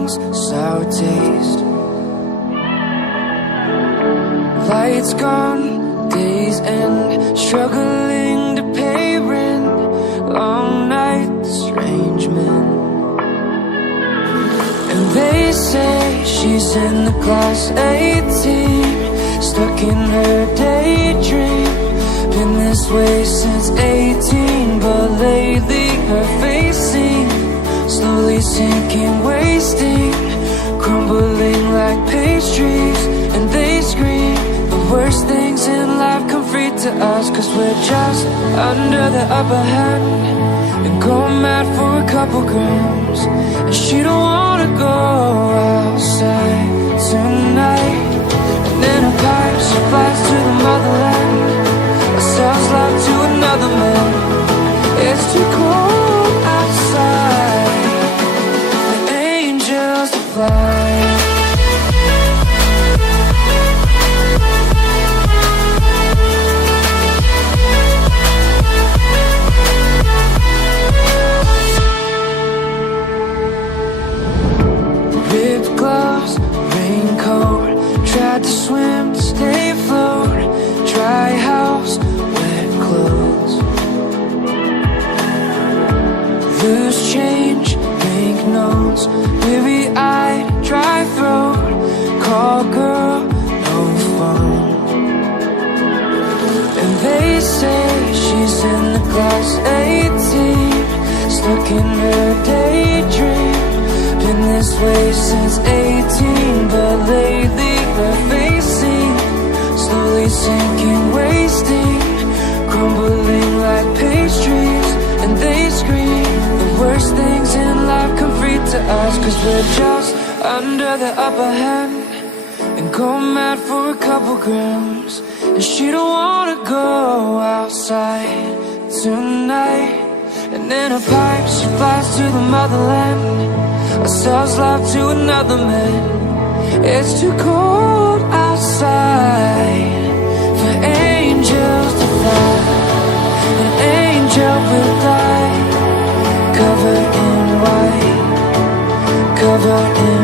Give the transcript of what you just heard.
tongue's sour taste. Lights gone, days end, struggling to pay rent. Long night, strange men. And they say she's in the class 18, stuck in her daydream. Been this way since 18, but lately her face seems slowly sinking, wasting, crumbling like pastries. And they scream the worst things in life come free to us, 'cause we're just under the upper hand and go mad for a couple grams. And she don't wanna go outside tonight. And in a pipe she flies to the motherland, sells love to another man. It's too cold outside for angels to fly. Ripped gloves, raincoat, tried to swim to stay afloat. Dry house, wet clothes, loose change, banknotes, weary-eyed, dry throat. Call girl, no phone. And they say she's in the class 18, stuck in her daydream. Been this way since 18, but lately her face seems slowly sinking, wasting, crumbling like pastries. And they scream the worst things in life come free to us, 'cause we're just under the upper hand and go mad for a couple grams. And she don't wanna go outside tonight. And in a pipe she flies to the motherland, sells love to another man. It's too cold outside for angels to fly. An angel will die, covered in white, covered in